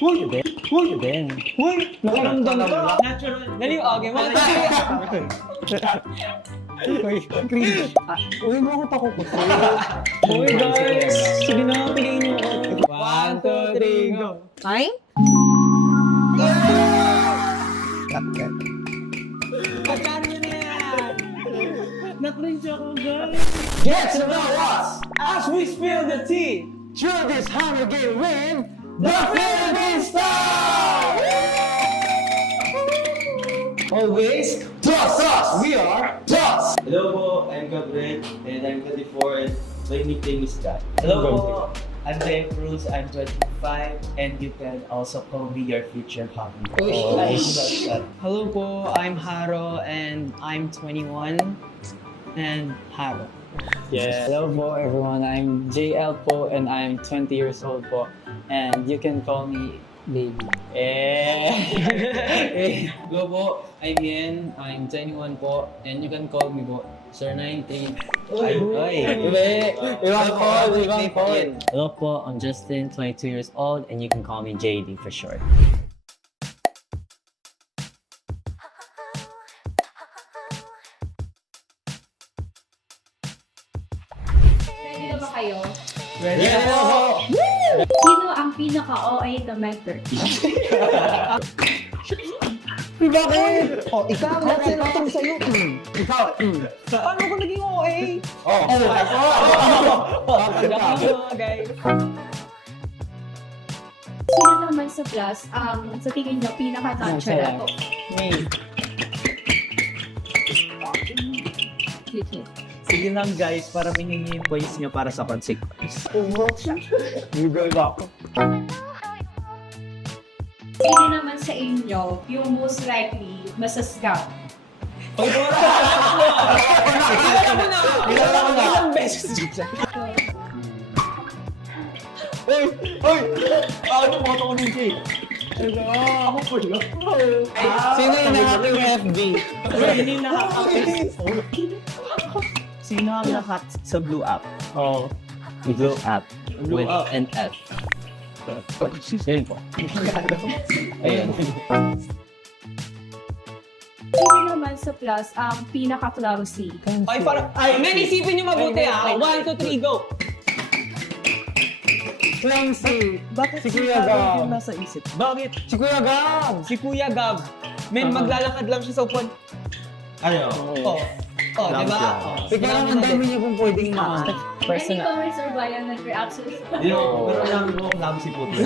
Uy, Ben. Uy, Ben. Uy, nakaramdam ka. Natural. Dali, okay. Cringe. Uy, mo ako pakukusin. Uy, guys. Sige na, piliin mo ako. 1, 2, 3, go. Time? Pagkaan nyo na yan. Na-cringe ako, guys. Get to know us As we spill the tea. through this Hunger Game win, the Philippine Star! Always, Trust us! We are Trust! Hello po, I'm Gabriel and I'm 24 and my nickname is Guy. Hello po, I'm Dave Cruz, I'm 25 and you can also call me your future hubby. Hello po, I'm Haro and I'm 21 and Haro. Yeah. Hello po everyone, I'm JL po and I'm 20 years old po and you can call me baby. Hello po, I'm Yen, I'm 21 po, and you can call me po, Sir 93. Ibang call. Hello po, I'm Justin, 22 years old, and you can call me JD for short. Ready na ba kayo? Ready Yeah. na po. Sino ang pinaka-OA na member? Bakit? Oh, ikaw, natin itong sa'yo. Ikaw! Paano ko naging OA? Oh! Guys. Sino naman sa class ang sa tingin niyo pinaka-nonchalant? Me. Sige lang guys, para mihingi yung voice niyo para sa consequence. Sino naman sa inyo yung most likely masasgam? Ilang beses dyan. Ano mo ito ko ng Jay? Ako po lang. Sino yung nahack yung FB? Hindi nakakapis. Sino ang nakat sa Blue App? Oh, Blue App Blue with App. an F. Yun po. Ayun. Sino naman sa class ang pinaka-clumsy? Ay, parang, men, isipin nyo mabuti ah. 1, 2, 3, go! Clumsy. Bakit Si Kuya Gab. yung nasa isip? Bakit? Si Kuya Gab. Si Kuya Gab. Men, maglalakad lang siya sa upuan. Ano? Oh. Oh, di ba? Oh. Ikaw lang ang dami niya kung pwedeng Any personal. comments or bayan ng reactions? Pero namin mo kung si Puto.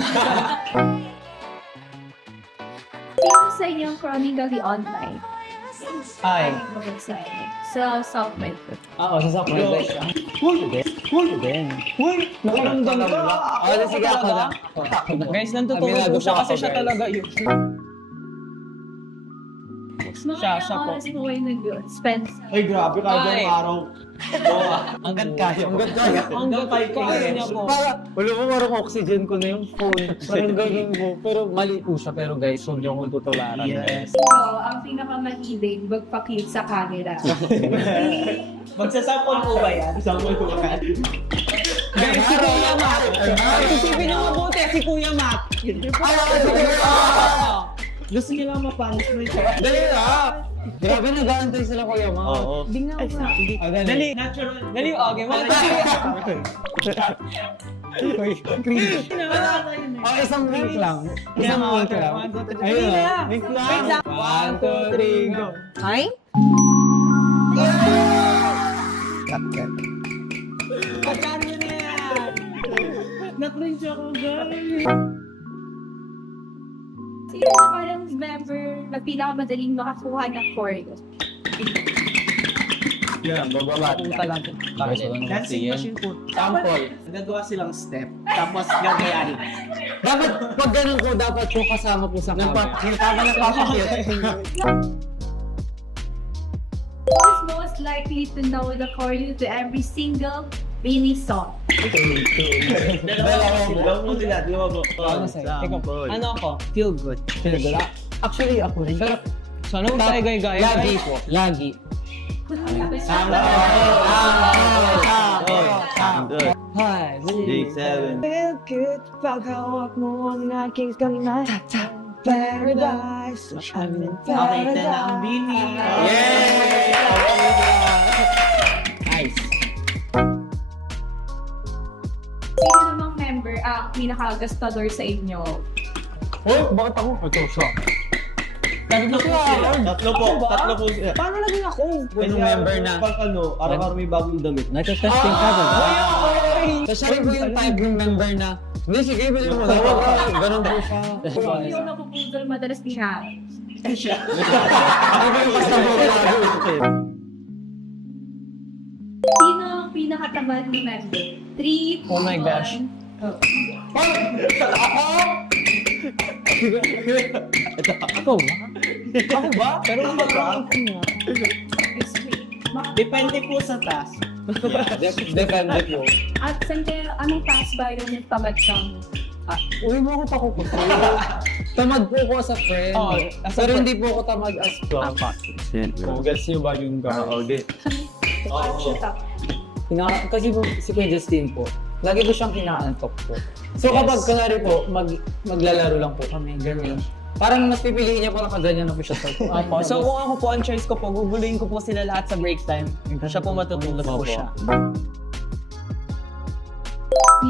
Sino sa inyong chronically online? Ay. Sa software. Oo, sa software. Uy, Ben. Uy, Ben. Uy, nakaramdam ka. Sige, ako na. Guys, nantutulog Aminado po siya po kasi ako, siya guys. talaga yun. Siya po. Mga mo kayo nag-spend sa... Ay, grabe ka Ay. araw. Hanggat kaya. Hanggang kaya niya po. Wala mo parang oxygen ko na yung phone. Parang ganun mo. Pero mali po siya. Pero guys, huwag niyo akong tutularan. Yes. Ito, ang pinakamahilig magpa-cute sa camera. Magsasample po ba yan? Sample ko ka. Guys, si Kuya Mac. Isipin niyo mabuti, si Kuya Mac. Gusto niyo lang ma-punishment. Dali na! Grabe, nag-aantay sila Kuya Ma. Oo. Tingnan ko na. Dali. Dali, natural. Dali, okay. Cringe. Oh, isang week lang. Isang week lang. Ayun na. Week lang. 1, 2, 3, go. Time? Pagkaan nyo na yan. Na-cringe ako, guys. Sino sa parang member na pinakamadaling makakuha ng choreo? Yan, bababa. Punta lang. Dancing machine po. Sample. Nagawa silang step. Tapos gagayahin. Dapat, pag ganun ko, dapat yung kasama po sa camera. Who is most likely to know the choreo to every single Beanie song? Dalawa mo nila. Dalawa mo. Ano sa'yo? Ikaw, ano ako? Feel good. Actually, ako rin. Pero, Sana huwag tayo gaya-gaya. lagi po. Lagi. Tama. Hi, J7. Feel good paghawak mo ang aking kamay. Paradise, I'm in Okay, ito na ang bini. Nice. Sino namang member ang pinaka-gastador sa inyo? Hoy, bakit ako? Ito siya. Tatlo po sila. Tatlo po sila. Paano naging ako? Yung member na. Pag araw-araw may bagong damit. Nagka-testing ka ba? So, siya rin po yung type ng member na, hindi, sige, bilhin mo na. Ganun po siya. Yung napupudol madalas ni Harry. Sino ang pinakatamad ni member? 3, Oh my gosh. Ako ba? Ako ba? Pero ang background ko nga. Depende po sa task. Depende po. At siyempre, anong task ba yung tamad siyang? Uy, mo ako pakukusin. Tamad po ako sa friend. Pero hindi po ako tamad as club. Gets niyo ba yung Okay. Kasi po, si Kuya Justin po, lagi ko siyang kinaantok po. So kapag kunwari po, maglalaro lang po kami, ganyan. Parang mas pipiliin niya po na kaganyan na po siya sa Opo. So kung ako po ang choice ko po, guguluhin ko po sila lahat sa break time. Siya po matutulog po siya.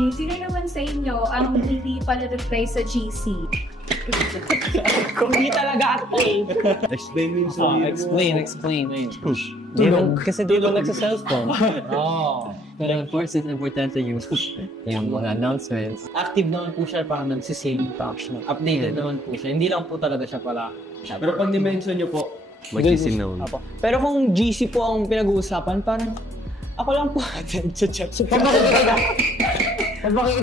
Sino naman sa inyo ang hindi pa na-reply sa GC? Kung hindi talaga ako. Explain mo yung sarili mo. Explain. Kasi di ba nagsa-cellphone? Oh. Pero of course, it's important to use yung mga announcements. Active naman po siya, parang nagsisave function. Updated naman po siya. Hindi lang po talaga siya pala. Pero pag ni-mention nyo po, Mag-ising naman. Apo. Pero kung GC po ang pinag-uusapan, parang ako lang po. Check. So pag makikita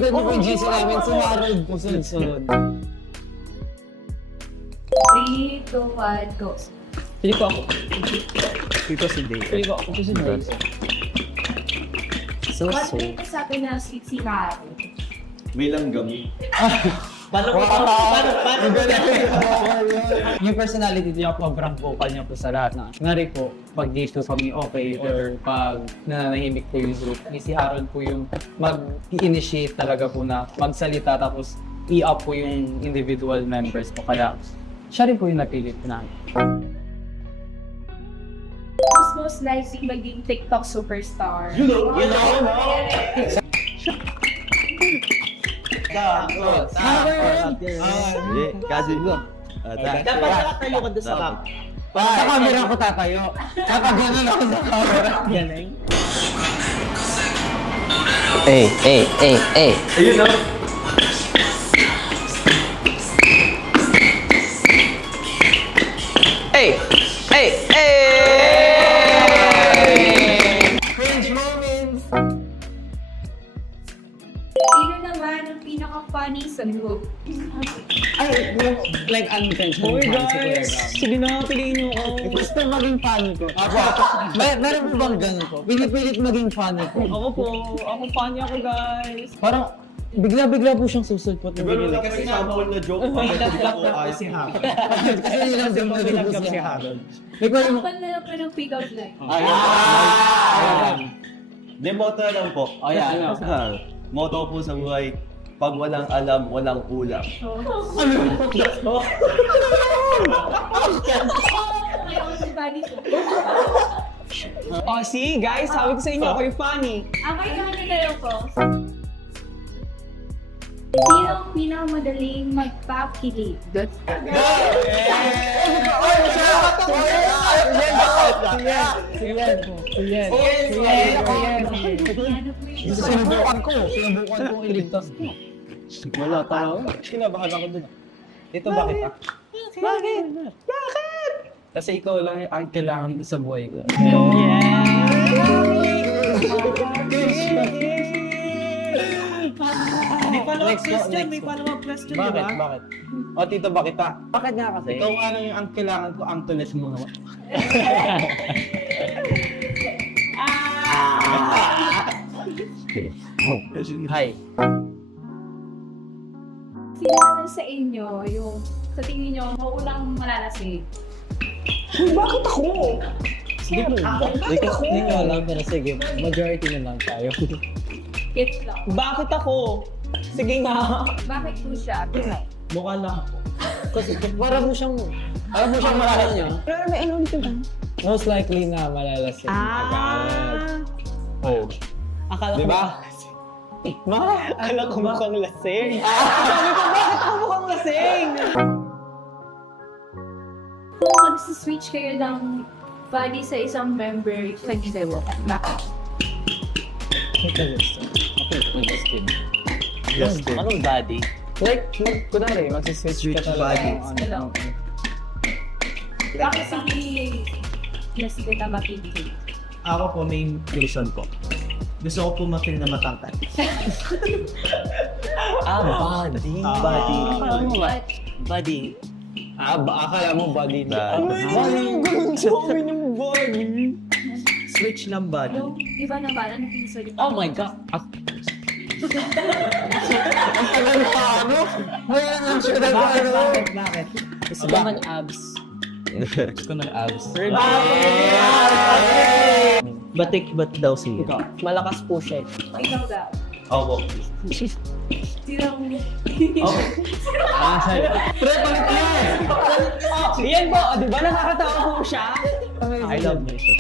niyo po yung GC namin, si Harold po sunod. 3, 2, 1, go. Pili ko ako. Dito si Dave. Pili ko ako. Kasi So Paano sweet. yung sabi na si Harry? may langgam. Paano Yung personality niya, sobrang vocal niya po sa lahat na. Ngari po, pag dito kami okay or pag nananahimik po yung group, si Harold po yung mag-initiate talaga po na magsalita tapos i-up po yung individual members po. Kaya siya rin po yung napilit po namin. Who's most likely maging TikTok superstar? You know. Kasi dapat nakatayo ka doon sa top. Sa camera ko tatayo. Kapag gano'n ako sa camera. Galing. Hey. ayun na. Cringe moments! Sino naman ang pinaka-funny sa group? Ay, like unintentional. Hoy guys! Sige na, piliin niyo ako. Gusto maging funny ko. Meron mo bang ganun po? Pinipilit maging funny ko. Ako po. Ako funny ako guys. Parang bigla-bigla po siyang susulpot. Pero kasi sample na joke. Si Harold. Kasi nilang din Nilanggap mo si Harold. Like, Kapag na ka ng pick-up line. Demoto lang po. Ayan. Motto po sa buhay, pag walang alam, walang ulam. Oh, see guys, sabi ko sa inyo, ako yung funny. Okay, kanya na lang po. Sino ang pinakamadaling magpakilig? Sinubukan ko iligtas ko. Wala tao. Kinabahan ako dun. Ito bakit ah? Bakit? Kasi ikaw lang ang kailangan ko sa buhay ko. May follow-up question, may follow-up question, di Bakit? ba? Bakit? O tito, bakit ah? Bakit nga kasi? Ikaw nga lang yung ang kailangan ko, ang tulis mo naman. Hi. Sino naman sa inyo yung sa tingin nyo maulang malalasing? Bakit ako? Hindi ko alam, pero sige, majority na lang tayo. It's lang. Bakit ako? Sige nga. Bakit po siya? Mukha lang ako. Kasi para mo siyang, alam mo siyang marami niya. Pero may ano ulit yun? Most likely na malalasing agad. Oh. Akala ko Diba? Akala ko mukhang lasing. Sabi ko, bakit ako mukhang lasing? Kung mag-switch kayo ng body sa isang member, sa mo. Bakit? Okay, Justin. Justin. Anong body? Like, kunwari, magsiswitch ka talaga. Hello. Bakit si Justin na mapipili? Ako po, main reason ko. Gusto ko po mapil na matangkad. Body. Body. But, Body. Akala mo body niya. Ganun sa amin yung body. Switch lang body. yung iba naman, ano yung sorry? Oh my God. Ang tagal pa, ano? Wala na siya na Bakit? Gusto ko ng abs. Gusto ko ng abs. Batik ba't daw siya? Malakas po siya. Ikaw daw. Opo. Sino mo? Pre, palit yan! Yan po, di ba nakakatawa po siya? I love music.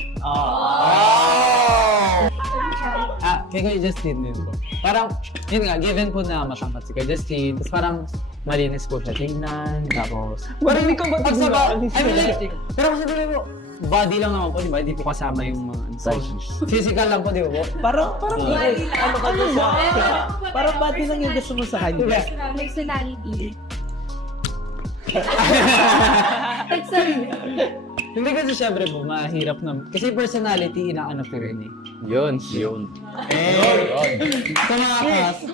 Kaya Kuya Justin din po. Parang, yun nga, given po na matangkat si Kuya Justin, tapos parang malinis po siya tingnan, tapos... Marinig ka ba Pag sa tignan? I mean, like, pero kasi tuloy mo, body lang naman po, di ba? Hindi po kasama yung mga physical lang po, di ba po? Parang Body lang. ano ka ba? Parang body lang yung gusto mo sa kanya. Personality. Sorry. Hindi kasi syempre po, mahirap na. Kasi personality, inaano ko rin eh. Yun. Tumakas.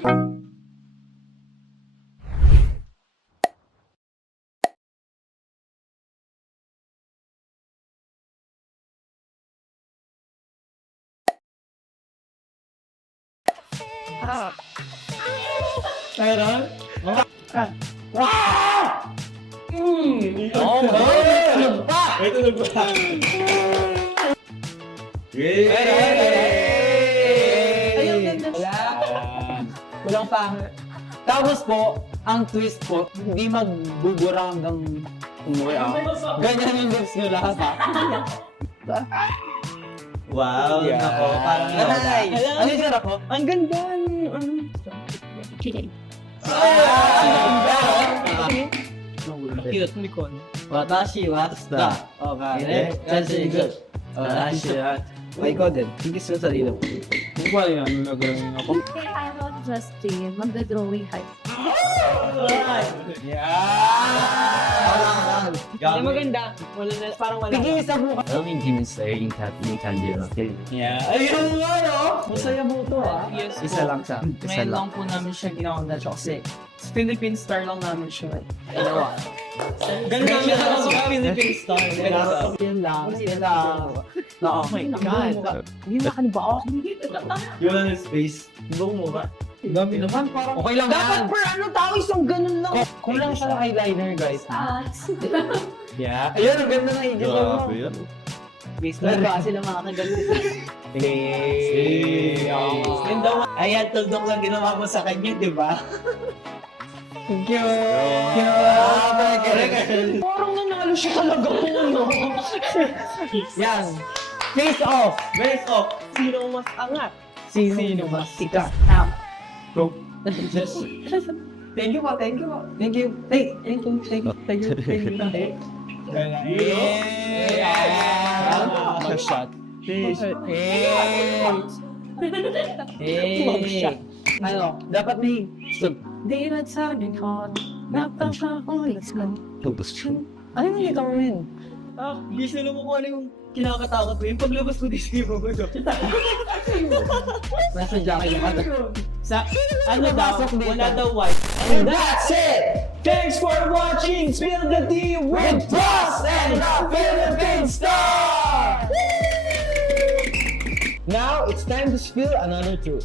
Meron? May tunog ba? Ayun, ganda. Walang pangit. Tapos po, ang twist po, hindi magbubura hanggang umuwi Ganyan yung lips nyo lahat ha. Wow, Yeah. nako, parang nanay. Ano yung sarap ko? Ang ganda. Cute, Nikon. Watashi wa star. Okay. That's really good. Watashi wa. Ay, ikaw din. Hindi sa sarili mo. Hindi ko alam yan, nagawin ako. Kay Aaron Justin, magda-drawing height. Hindi maganda. Wala na, parang wala. Tigil isa po. Alam mo yung Demon Slayer, yung Tanjiro. Yeah. Ayun nga no? Masaya mo to ha. Yes po. Isa lang siya. Isa Ngayon lang. lang po namin siya ginawa na siya kasi Philippine Star lang namin siya. Ginawa. Ganun lang siya sa Philippine Star. Yan lang. Yan lang. Oh my God. Hindi na ba ako? Yun lang yung space. Ibang mo ba? Dami naman parang... Okay lang Dapat yan. per ano tao isang ganun lang. Kulang siya ng eyeliner guys. Yeah. Ayun, ang ganda ng higit mo. yun. Based na ba sila makakaganti? Yun daw. Ayan, tuldok lang ginawa mo sa kanya, di ba? Thank you. Parang nanalo siya talaga po, no? Yan. Face off. Best of. Sino ang mas angat? Sino mas sikat? Go. Thank you po, thank you po. Thank you. Thank you. Mag-shot. Ano, dapat may... Di ba sabi ko, napasya ko, let's go. Ano yung nito mo yun? Gusto mo kung ano yung kinakatakot ko. Yung paglabas ko dito yung mga Nasa jacket yung ano. Sa, ano daw, Napasok dito. wala daw white. And that's it! Thanks for watching Spill the Tea with Boss and the Philippine Star! Now, it's time to spill another truth.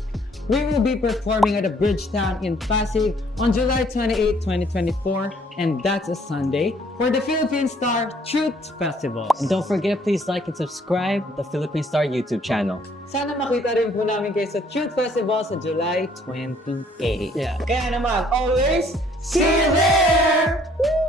We will be performing at the Bridgetown in Pasig on July 28, 2024, and that's a Sunday, for the Philippine Star Truth Festival. And don't forget, please like and subscribe the Philippine Star YouTube channel. Sana makita rin po namin kayo sa Truth Festival sa July 28. Yeah. Kaya naman, always, see you there!